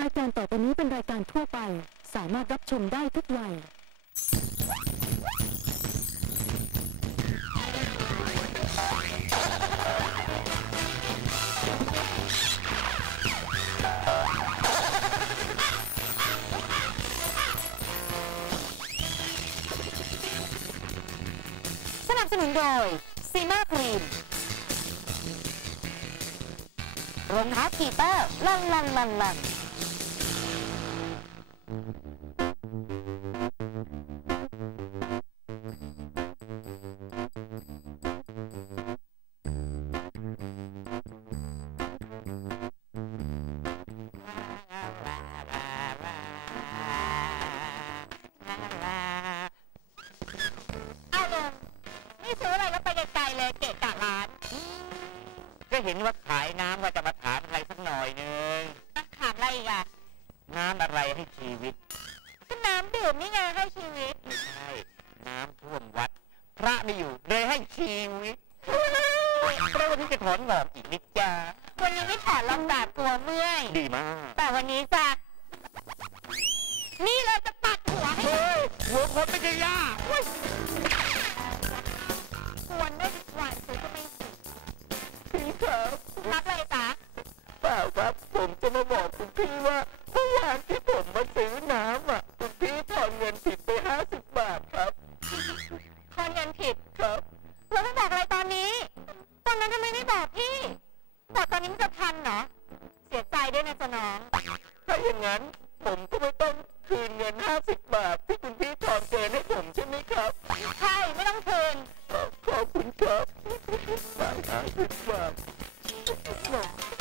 รายการต่อไปนี้เป็นรายการทั่วไป สามารถรับชมได้ทุกวัย สนับสนุนโดยซีมาครีมรองเท้ากีเตอร์ลันลันลันลัน เห็นว่าขายน้ำว่าจะมาถามใครสักหน่อยนึงอะถามอะไรอีกอะ น้ำอะไรให้ชีวิต ก็น้ำดื่มนี่ไงให้ชีวิต ไม่ใช่ น้ำท่วมวัด พระไม่อยู่เลยให้ชีวิตแล้ววันนี้จะถอนหงอกอีกนิดจ้าวันนี้ไม่ถอดลำดาบกลัวเมื่อย ดีมาก แต่วันนี้จะนี่เลยจะปัดหัวให้เฮ้ยหัวคนไม่ใช่ยาควรได้ รับรับเลยจ๊ะเปล่าครับ ผมจะมาบอกคุณพี่ว่าเมื่อวานที่ผมมาซื้อน้ำอะคุณพี่ถอนเงินผิดไปห้าสิบบาทครับทอนเงินผิดครับแล้วไม่บอกอะไรตอนนี้ ตอนนั้นทำไมไม่บอกพี่บอกตอนนี้มันจะทันเหรอเสียใจด้วยนะจ๊ะน้องถ้าอย่างนั้นผมก็ไม่ต้องคืนเงินห้าสิบ It's not.